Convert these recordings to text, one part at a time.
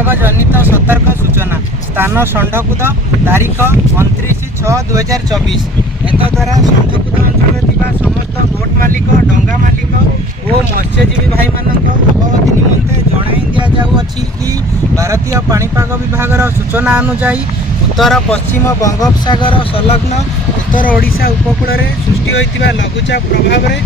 विभाग जनित सतर्क सूचना स्थान षंढकुद तारीख 29/6/2024। एतद्वारा षंढकुद अंचल समस्त बोट मालिक डंगा मालिक और मत्स्यजीवी भाई मानक अवगति निमंते जणाई दि जाउअछि कि भारतीय पाणीपाग विभाग सूचना अनुसार उत्तर पश्चिम बंगोपसागर संलग्न उत्तर ओडिशा उपकूल में सृष्टि होता लघुचाप प्रभाव में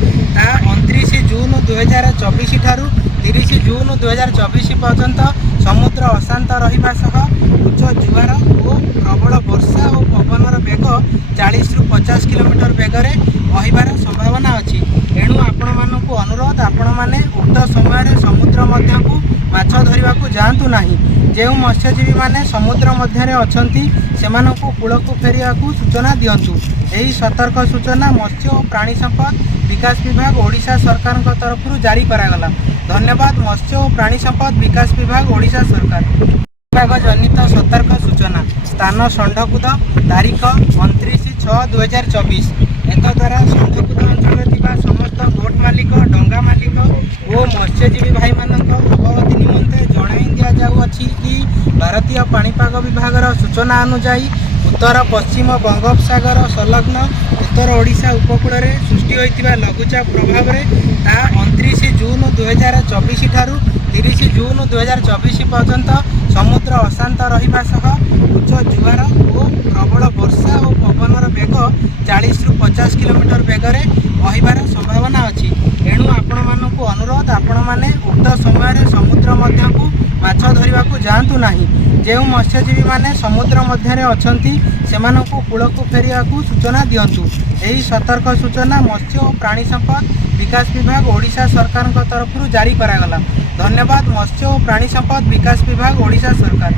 29 जून 2024 ठारू 30 जून 2024 पर्यंत समुद्र अशांत रहिबा सह उच्च जुआर और प्रबल वर्षा और पवनर बेग 40 ରୁ 50 किलोमीटर बेगर बहिबार संभावना अच्छी। एणु आपण मानक अनुरोध आपण मैंने उक्त समय समुद्र मध्य को माछ धरने को जातु नहीं। जो मत्स्यजीवी मैंने समुद्र मध्य अछंती सेमानकु कूलकु फेरिया सूचना दिंतु। यही सतर्क सूचना मत्स्य और प्राणी संपद विकास विभाग ओडिशा सरकार तरफ जारी करागला। धन्यवाद। मत्स्य और प्राणी संपद विकास विभाग ओडिशा सरकार। विभाग जनित सतर्क सूचना स्थान षंढकुद तारीख 29/6/2024। एतद्वारा षंढकुद अंचल समस्त बोट मालिक डंगा मालिक और मत्स्यजीवी भाई मानक अवगति निमंते जणाई दि जाउअछि कि भारतीय पाणीपाग विभाग सूचना अनुसार उत्तर पश्चिम बंगोपसागर संलग्न उत्तर ओडिशा उपकूल में सृष्टि होता लघुचाप प्रभाव में 29 जून 2024 ठारू 30 जून 2024 पर्यंत समुद्र अशांत रहिबा सह उच्च जुआर और प्रबल वर्षा और पवनर बेग 40 ରୁ 50 किलोमीटर बेगर बहिबार संभावना अच्छी। एणु आपण मानक अनुरोध आपण मैंने उक्त समय समुद्र मध्य को माछ धरने को जातु नहीं। जो मत्स्यजीवी मैंने समुद्र मध्य अछंती सेमानकु कूलकु फेरिया सूचना दिंतु। यही सतर्क सूचना मत्स्य और प्राणी संपद विकास विभाग ओडिशा सरकार तरफ जारी करागला। धन्यवाद। मत्स्य और प्राणी संपद विकास विभाग ओडिशा सरकार।